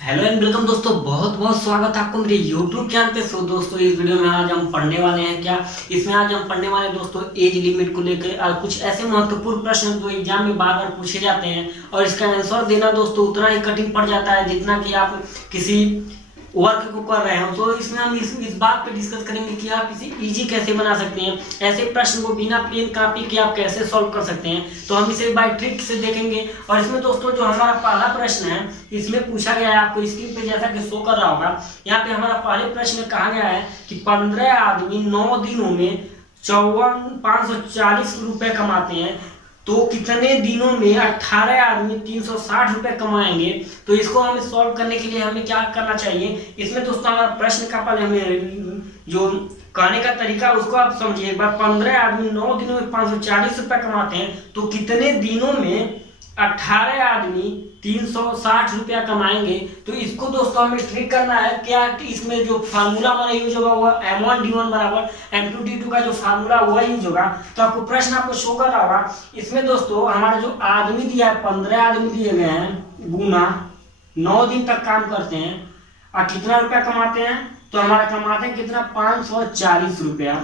Hello and welcome दोस्तों, बहुत बहुत स्वागत है आपको मेरे YouTube चैनल पे। सो दोस्तों, इस वीडियो में आज हम पढ़ने वाले हैं क्या इसमें आज हम पढ़ने वाले हैं दोस्तों एज लिमिट को लेकर और कुछ ऐसे महत्वपूर्ण प्रश्न जो एग्जाम में बार बार पूछे जाते हैं और इसका आंसर देना दोस्तों उतना ही कठिन पड़ जाता है जितना कि आप किसी वर्क को कर रहे हो। तो इसमें हम इस बात पे डिस्कस करेंगे कि आप इसे इजी कैसे बना सकते हैं, ऐसे प्रश्न को बिना पेन कॉपी के आप कैसे सॉल्व कर सकते हैं। तो हम इसे बाय ट्रिक से देखेंगे। और इसमें दोस्तों जो हमारा पहला प्रश्न है इसमें पूछा गया है, आपको स्क्रीन पे जैसा कि शो कर रहा होगा, यहाँ पे हमारा पहले प्रश्न में कहा गया है कि 15 आदमी 9 दिनों में 540 रुपए कमाते हैं, तो कितने दिनों में 18 आदमी 360 रुपए कमाएंगे। तो इसको हमें सॉल्व करने के लिए हमें क्या करना चाहिए। इसमें दोस्तों हमारा प्रश्न का पहले हमें जो कहने का तरीका उसको आप समझिए एक बार। 15 आदमी 9 दिनों में 540 रुपए कमाते हैं, तो कितने दिनों में 18 आदमी 360 रुपया कमाएंगे। तो इसको दोस्तों हमें ट्रिक करना है क्या, इसमें जो फार्मूला हमारा यूज होगा वो M1D1 बराबर M2D2 का जो फार्मूला हुआ यूज होगा। तो आपको प्रश्न आपको शो कर रहा होगा। इसमें दोस्तों हमारा जो आदमी दिया है 15 आदमी दिए गए हैं गुना 9 दिन तक काम करते हैं और कितना रुपया कमाते हैं, तो हमारा कमाते हैं कितना 540 रुपया।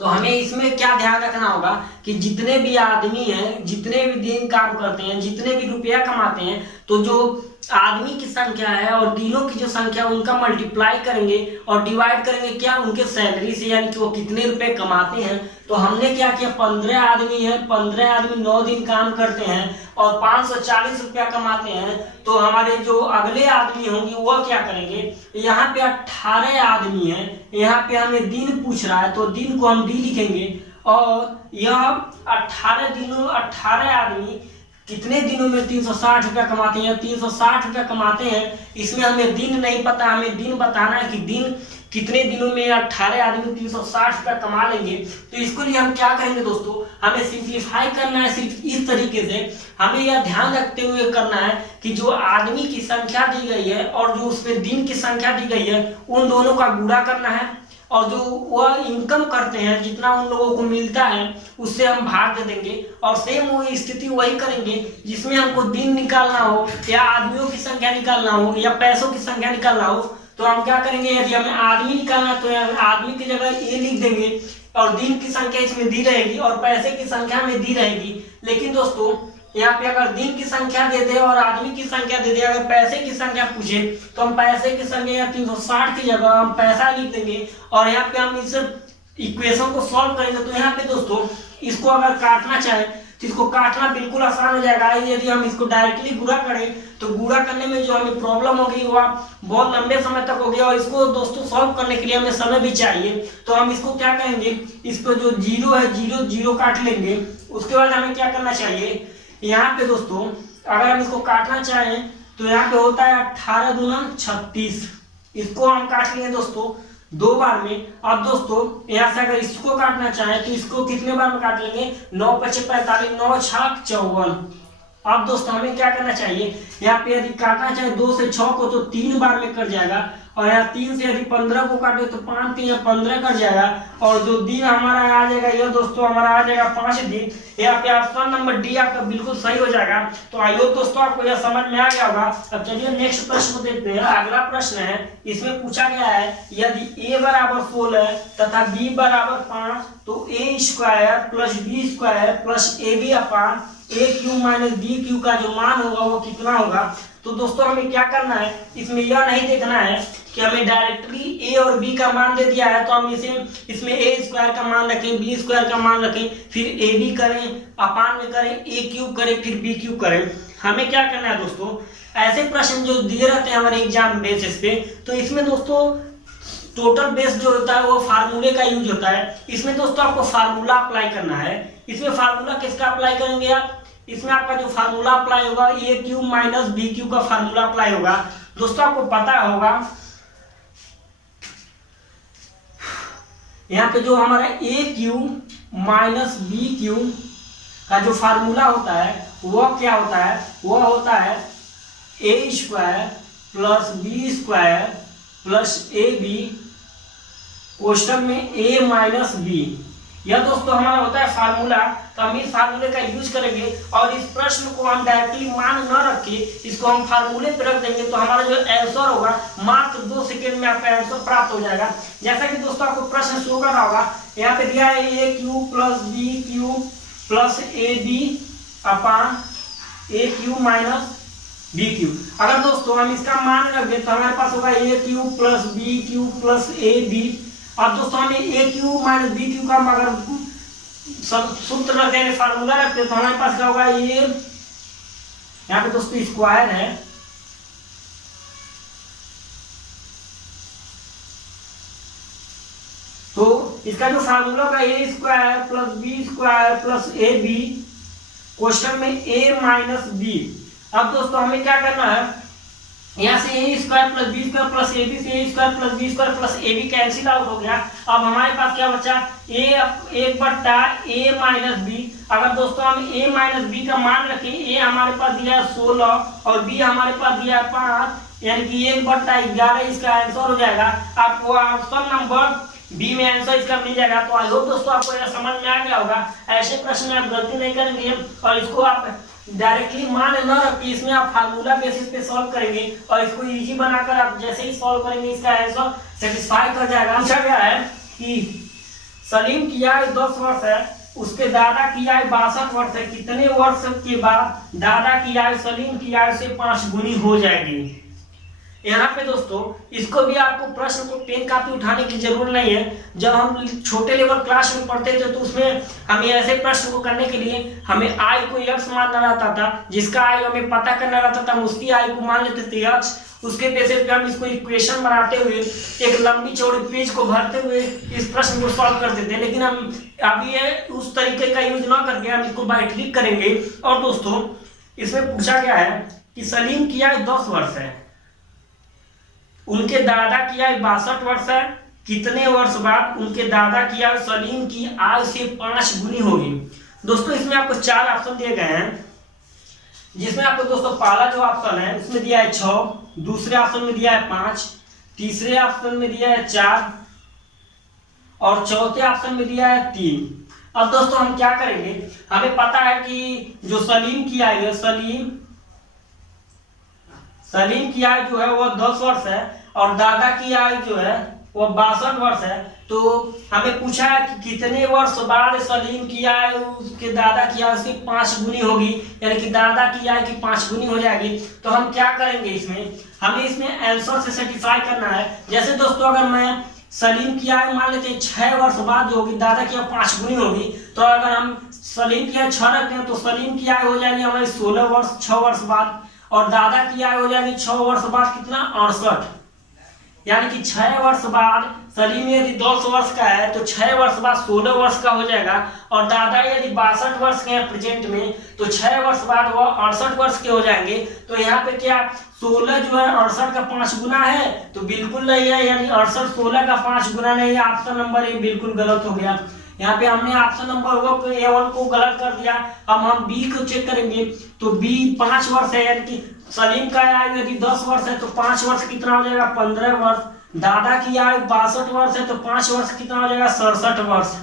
तो हमें इसमें क्या ध्यान रखना होगा कि जितने भी आदमी हैं, जितने भी दिन काम करते हैं, जितने भी रुपया कमाते हैं, तो जो आदमी की संख्या है और दिनों की जो संख्या उनका मल्टीप्लाई करेंगे और डिवाइड करेंगे क्या उनके सैलरी से, यानी कि वो कितने रुपए कमाते हैं। तो हमने क्या किया, 15 आदमी है, 15 आदमी 9 दिन काम करते हैं और 540 रुपया कमाते हैं। तो हमारे जो अगले आदमी होंगे वह क्या करेंगे, यहाँ पे 18 आदमी है, यहाँ पे हमें दिन पूछ रहा है तो दिन को हम डी लिखेंगे। और यह 18 आदमी कितने दिनों में 360 रुपया कमाते हैं, 360 रुपया कमाते हैं। इसमें हमें दिन नहीं पता, हमें दिन बताना है कि दिन कितने दिनों में 18 आदमी 360 रुपया कमा लेंगे। तो इसके लिए हम क्या करेंगे दोस्तों, हमें सिंप्लीफाई करना है सिर्फ इस तरीके से। हमें यह ध्यान रखते हुए करना है कि जो आदमी की संख्या दी गई है और जो उसमें दिन की संख्या दी गई है उन दोनों का गुणा करना है और जो वह इनकम करते हैं जितना उन लोगों को मिलता है उससे हम भाग दे देंगे। और सेम वही स्थिति वही करेंगे जिसमें हमको दिन निकालना हो या आदमियों की संख्या निकालना हो या पैसों की संख्या निकालना हो। तो हम क्या करेंगे, यदि हमें आदमी निकालना है तो आदमी की जगह ए लिख देंगे और दिन की संख्या इसमें दी रहेगी और पैसे की संख्या में दी रहेगी। लेकिन दोस्तों यहाँ पे अगर दिन की संख्या दे दे और आदमी की संख्या दे दे, अगर पैसे की संख्या पूछे तो हम पैसे की संख्या 360 की जगह हम पैसा लिख देंगे और यहाँ पे हम इस इक्वेशन को सॉल्व करेंगे। तो यहाँ पे दोस्तों इसको अगर काटना चाहे तो इसको काटना बिल्कुल आसान हो जाएगा। यदि हम इसको डायरेक्टली गुणा करें तो गुणा करने में जो हमें प्रॉब्लम होगी वह बहुत लंबे समय तक होगी और इसको दोस्तों सॉल्व करने के लिए हमें समय भी चाहिए। तो हम इसको क्या करेंगे, इस पर जो जीरो है जीरो जीरो काट लेंगे। उसके बाद हमें क्या करना चाहिए, यहाँ पे दोस्तों अगर हम इसको काटना चाहें तो यहाँ पे होता है 18 दूना 36, इसको हम काट लेंगे दोस्तों 2 बार में। अब दोस्तों यहाँ से अगर इसको काटना चाहें तो इसको कितने बार में काट लेंगे, 9 × 5 = 45, 9 × 6 = 54। अब दोस्तों हमें क्या करना चाहिए, यहाँ पे यदि काटना चाहे 2 से 6 को तो 3 बार में कट जाएगा और यहाँ 3 से यदि 15 को काटे तो 5 × 3 = 15 कट जाएगा। और जो दिन हमारा आ जाएगा यह दोस्तों हमारा आ जाएगा 5 दिन। यहाँ पे ऑप्शन नंबर डी आपका बिल्कुल सही हो जाएगा। तो आई होप दोस्तों आपको यह समझ में आ गया होगा। अब चलिए नेक्स्ट प्रश्न को देखते हैं। अगला प्रश्न है, इसमें पूछा गया है यदि a = 16 तथा b = 5 तो a² + b² + ab/a³ - b³ का जो मान होगा वो कितना होगा। तो दोस्तों हमें क्या करना है, इसमें यह नहीं देखना है कि हमें डायरेक्टली a और b का मान दे दिया है तो हम इसमें a² का मान रखें, b² का मान रखें, फिर ab करें, अपान में करें, a³ करें, फिर b³ करें। हमें क्या करना है दोस्तों, ऐसे प्रश्न जो दिए रहते हैं हमारे एग्जाम बेसिस पे, तो इसमें दोस्तों टोटल बेस जो होता है वो फार्मूले का यूज होता है। इसमें दोस्तों आपको फार्मूला अप्लाई करना है। इसमें फार्मूला किसका अप्लाई करेंगे आप, इसमें आपका जो फार्मूला अप्लाई होगा a³ - b³ का फार्मूला अप्लाई होगा। दोस्तों आपको पता होगा यहाँ पे जो हमारा a³ - b³ का जो फार्मूला होता है वह क्या होता है, वह होता है a² + b² + ab क्वेश्चन में a - b। यह दोस्तों हमारा होता है फार्मूला। तो हम इस फार्मूले का यूज करेंगे और इस प्रश्न को हम डायरेक्टली मान न रख के इसको हम फार्मूले पे रख देंगे, तो हमारा जो आंसर होगा मात्र 2 सेकंड में आपका आंसर प्राप्त हो जाएगा। जैसा कि दोस्तों आपको प्रश्न शुरू करना होगा, यहाँ पे दिया है A Q plus B Q plus A B upon A Q minus B Q. अगर दोस्तों हम इसका मान रख दें तो हमारे पास होगा A Q plus B Q plus A B. अब दोस्तों हमें A Q minus B Q का अगर सूत्र रखते हैं, फार्मूला रखते हैं, तो हमारे पास क्या होगा, ये यहाँ पे दोस्तों स्क्वायर है, तो इसका जो फार्मूला होगा A square plus B square plus A B, question में ए माइनस बी। अब दोस्तों हमें क्या करना है, यहाँ से A square plus B square plus A B से A square plus B square plus A B cancel out हो गया। अब हमारे पास क्या बचा, ए 1/a माइनस बी। अगर दोस्तों हम a माइनस बी का मान रखें, a हमारे पास दिया है 16 और b हमारे पास दिया है 5, यानी कि 1/11 इसका आंसर हो जाएगा। आपको ऑप्शन नंबर बी में आंसर इसका मिल जाएगा। तो आई होप दोस्तों आपको यह समझ में आ गया होगा। ऐसे प्रश्न में आप गलती नहीं करेंगे और इसको आप डायरेक्टली मान न रखिए, इसमें आप फार्मूला बेसिस पे सॉल्व करेंगे और इसको इजी बनाकर आप जैसे ही सॉल्व करेंगे इसका आंसर सेटिस्फाई कर जाएगा। पूछा गया है कि सलीम की आयु 10 वर्ष है, उसके दादा की आयु 62 वर्ष है, कितने वर्ष के बाद दादा की आयु सलीम की आयु से 5 गुनी हो जाएगी। यहाँ पे दोस्तों इसको भी आपको प्रश्न को पेन कापी उठाने की जरूरत नहीं है। जब हम छोटे लेवल क्लास में पढ़ते थे तो उसमें हमें ऐसे प्रश्न को करने के लिए हमें आय को x मानना रहता था, जिसका आय हमें पता करना रहता था, हम उसकी आय को मान लेते थे x। उसके बेसिस पे हम इसको इक्वेशन बनाते हुए एक लंबी चौड़ी पेज को भरते हुए इस प्रश्न को सॉल्व करते थे। लेकिन हम अभी ये उस तरीके का यूज न करके हम इसको बाय ट्रिक करेंगे। और दोस्तों इसमें पूछा गया है कि सलीम की आयु 10 वर्ष है, उनके दादा की आयु 62 वर्ष है, कितने वर्ष बाद उनके दादा की आयु सलीम की आयु से 5 गुनी होगी। दोस्तों इसमें आपको 4 ऑप्शन दिए गए हैं, जिसमें आपको दोस्तों पहला जो ऑप्शन है उसमें दिया है 6, दूसरे ऑप्शन में दिया है 5, तीसरे ऑप्शन में दिया है 4 और चौथे ऑप्शन में दिया है 3। अब दोस्तों हम क्या करेंगे, हमें पता है कि जो सलीम की आयु है, सलीम की आयु जो है वो 10 वर्ष है और दादा की आयु जो है वो 62 वर्ष है। तो हमें पूछा है कि कितने वर्ष बाद सलीम की आयु उसके दादा की आयु से 5 गुनी होगी, यानी कि दादा की आयु की 5 गुनी हो जाएगी। तो हम क्या करेंगे, इसमें हमें इसमें आंसर से सेटिस्फाई करना है। जैसे दोस्तों अगर मैं सलीम की आयु मान लेते हैं 6 वर्ष बाद जो होगी, दादा की आयु 5 गुनी होगी, तो अगर हम सलीम की आयु 6 रखते हैं तो सलीम की आयु हो जाएगी हमारी 16 वर्ष 6 वर्ष बाद, और दादा की आयु हो जाएगी 6 वर्ष बाद कितना 68, यानी कि 6 वर्ष बाद सलीम यदि 10 वर्ष का है तो 6 वर्ष बाद 16 वर्ष का हो जाएगा, और दादा यदि 62 वर्ष के हैं प्रेजेंट में तो 6 वर्ष बाद वो 68 वर्ष के हो जाएंगे। तो यहाँ पे क्या 16 जो है 68 का 5 गुना है, तो बिल्कुल नहीं है, यानी 68 16 का 5 गुना नहीं है। ऑप्शन नंबर ए बिल्कुल गलत हो गया। यहाँ पे हमने ऑप्शन नंबर A1 को गलत कर दिया। अब हम बी को चेक करेंगे तो बी 5 वर्ष है, यानी कि सलीम का आयु यदि 10 वर्ष है तो 5 वर्ष कितना हो जाएगा 15 वर्ष। दादा की आयु 62 वर्ष है तो 5 वर्ष कितना हो जाएगा 67 वर्ष।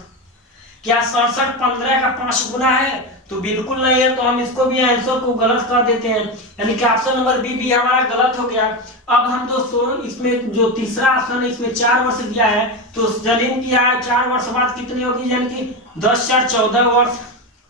क्या 67 15 का 5 गुना है? तो बिल्कुल नहीं है। तो हम इसको भी आंसर को गलत कर देते हैं, यानी कि ऑप्शन नंबर बी भी हमारा गलत हो गया। अब हम दोस्तों इसमें जो तीसरा ऑप्शन है इसमें 4 वर्ष दिया है, तो सलीम की आयु 4 वर्ष बाद कितनी होगी, यानी कि 10 4 14 वर्ष।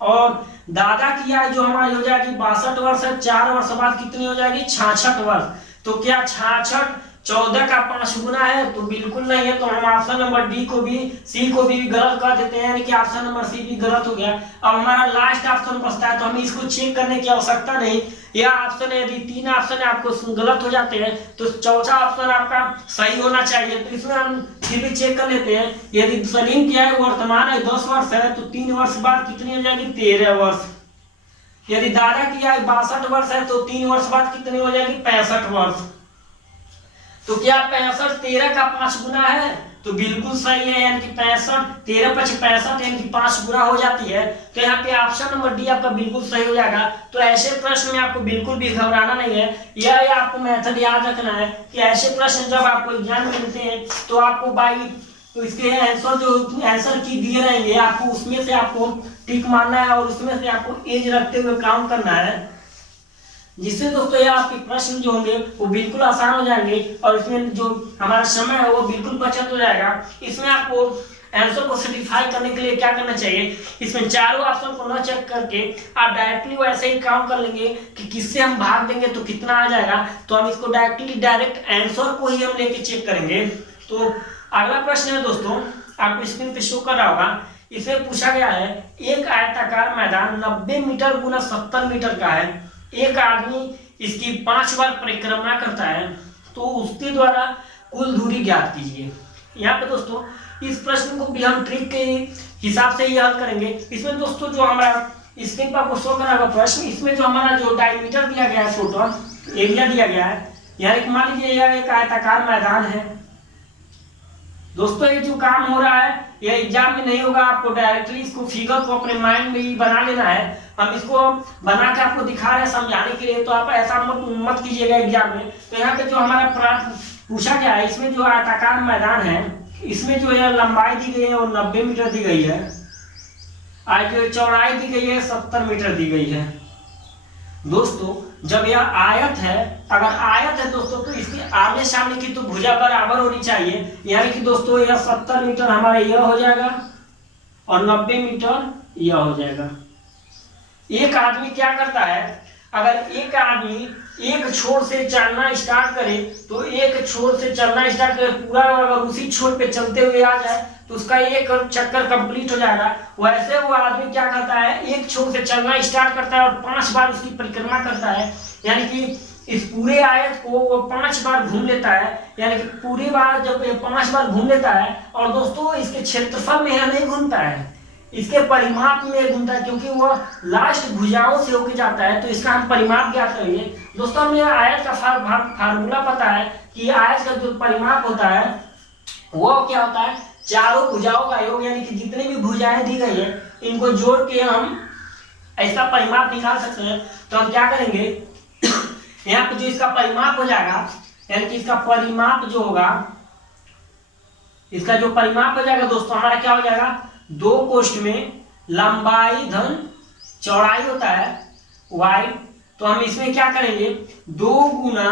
और दादा की आयु जो हमारी हो जाएगी 62 वर्ष है, 4 वर्ष बाद कितनी हो जाएगी 66 वर्ष। तो क्या 66 14 का 5 गुना है? तो बिल्कुल नहीं है। तो हम ऑप्शन नंबर डी को भी सी को भी गलत कर देते हैं, यानी कि ऑप्शन नंबर सी भी गलत हो गया। अब हमारा लास्ट ऑप्शन बचता है, तो हमें इसको चेक करने की आवश्यकता नहीं। यह ऑप्शन है, यदि 3 ऑप्शन आपको गलत हो जाते हैं तो चौथा ऑप्शन आपका सही होना चाहिए। तो इसमें हम फिर भी चेक कर लेते हैं। यदि सलीम की आयु वर्तमान है 10 वर्ष है तो 3 वर्ष बाद कितनी हो जाएगी 13 वर्ष। यदि दादा की आयु 62 वर्ष है तो 3 वर्ष बाद कितनी हो जाएगी 65 वर्ष। तो क्या 65 13 का 5 गुना है? तो बिल्कुल सही है, यानी कि 65 13 5 65 यानी कि 5 गुना हो जाती है। तो यहाँ पे ऑप्शन नंबर डी आपका बिल्कुल सही हो जाएगा। तो ऐसे प्रश्न में आपको बिल्कुल भी घबराना नहीं है। यह आपको मेथड याद रखना है कि ऐसे प्रश्न जब आपको एग्जाम में मिलते हैं तो आपको बाई तो इसके आंसर जो आंसर की दिए रहेंगे आपको उसमें से आपको टिक मारना है और उसमें से आपको एज रखते हुए काउंट करना है, जिससे दोस्तों ये आपके प्रश्न जो होंगे वो बिल्कुल आसान हो जाएंगे और इसमें जो हमारा समय है वो बिल्कुल बचत हो जाएगा। इसमें आपको आंसर को सर्टिफाई करने के लिए क्या करना चाहिए, इसमें चारों ऑप्शन को न चेक करके आप डायरेक्टली वैसे ही काउंट कर लेंगे कि किससे हम भाग देंगे तो कितना आ जाएगा, तो हम इसको डायरेक्ट आंसर को ही हम लेके चेक करेंगे। तो अगला प्रश्न है दोस्तों, आपको स्क्रीन पे शो कर रहा होगा। इसमें पूछा गया है एक आयताकार मैदान 90 मीटर गुना 70 मीटर का है, एक आदमी इसकी 5 बार परिक्रमा करता है, तो उसके द्वारा कुल दूरी ज्ञात कीजिए। यहाँ पे दोस्तों इस प्रश्न को भी हम ट्रिक के हिसाब से ही हल करेंगे। इसमें दोस्तों जो हमारा स्क्रीन पर आपको शो कर रहा होगा प्रश्न, इसमें जो हमारा जो डायमीटर दिया गया है, टोटल एरिया दिया गया है, यानी कि मान लीजिए यह एक आयताकार मैदान है दोस्तों। ये जो काम हो रहा है ये एग्जाम में नहीं होगा, आपको डायरेक्टली इसको फिगर को अपने माइंड में ही बना लेना है। हम इसको बना के आपको दिखा रहे हैं समझाने के लिए, तो आप ऐसा मत कीजिएगा एग्जाम में। तो यहाँ पे जो हमारा पूछा गया है, इसमें जो आयताकार मैदान है इसमें जो है लंबाई दी गई है वो 90 मीटर दी गई है, और जो चौड़ाई दी गई है 70 मीटर दी गई है। दोस्तों जब यह आयत है, अगर आयत है दोस्तों तो इसके आमने सामने की तो भुजा बराबर होनी चाहिए, यानी कि दोस्तों यह 70 मीटर हमारा यह हो जाएगा और 90 मीटर यह हो जाएगा। एक आदमी क्या करता है, अगर एक आदमी एक छोर से चलना स्टार्ट करे तो एक छोर से चलना स्टार्ट करे, पूरा अगर उसी छोर पे चलते हुए आ जाए तो उसका एक चक्कर कंप्लीट हो जाएगा। वैसे वो आदमी क्या करता है, एक छोर से चलना स्टार्ट करता है और 5 बार उसकी परिक्रमा करता है, यानी कि इस पूरे आयत को वो 5 बार घूम लेता है, यानी कि पूरी बार जब 5 बार घूम लेता है। और दोस्तों इसके क्षेत्रफल में यह नहीं घूमता है, इसके परिमाप में घूमता है, क्योंकि वो लास्ट भुजाओं से होके जाता है। तो इसका हम परिमाप ज्ञात करेंगे। दोस्तों हमें आयत का फार्मूला पता है कि आयत का जो परिमाप होता है वो क्या होता है, चारों भुजाओं का योग, यानी कि जितनी भी भुजाएं दी गई है इनको जोड़ के हम ऐसा परिमाप निकाल सकते हैं। तो हम क्या करेंगे, यहाँ पे जो इसका परिमाप हो जाएगा, यानी कि इसका परिमाप जो होगा, इसका जो परिमाप हो जाएगा दोस्तों हमारा क्या हो जाएगा, 2 कोष्ठ में लंबाई धन चौड़ाई होता है y, तो हम इसमें क्या करेंगे 2 गुना,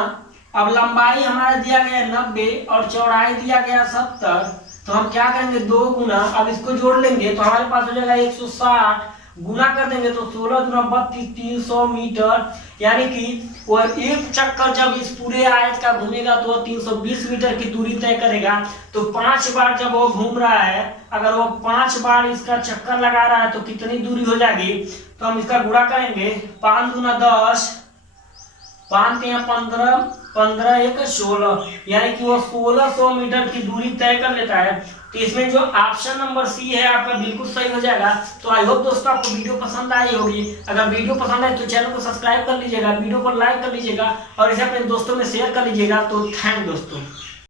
अब लंबाई हमारा दिया गया 90 और चौड़ाई दिया गया 70, तो हम क्या करेंगे 2 गुना, अब इसको जोड़ लेंगे तो हमारे पास हो जाएगा 160, गुना कर देंगे तो 16 गुना 32 300 मीटर, यानी कि वो एक चक्कर जब इस पूरे आयत का घूमेगा तो 320 मीटर की दूरी तय करेगा। तो 5 बार जब वो घूम रहा है, अगर वो 5 बार इसका चक्कर लगा रहा है तो कितनी दूरी हो जाएगी, तो हम इसका गुणा करेंगे, 5 गुना 10, 5 के 15, 15 1 16, यानी कि वो 1600 मीटर की दूरी तय कर लेता है। तो इसमें जो ऑप्शन नंबर सी है आपका बिल्कुल सही हो जाएगा। तो आई होप दोस्तों आपको वीडियो पसंद आई होगी। अगर वीडियो पसंद आए तो चैनल को सब्सक्राइब कर लीजिएगा, वीडियो को लाइक कर लीजिएगा और इसे अपने दोस्तों में शेयर कर लीजिएगा। तो थैंक दोस्तों।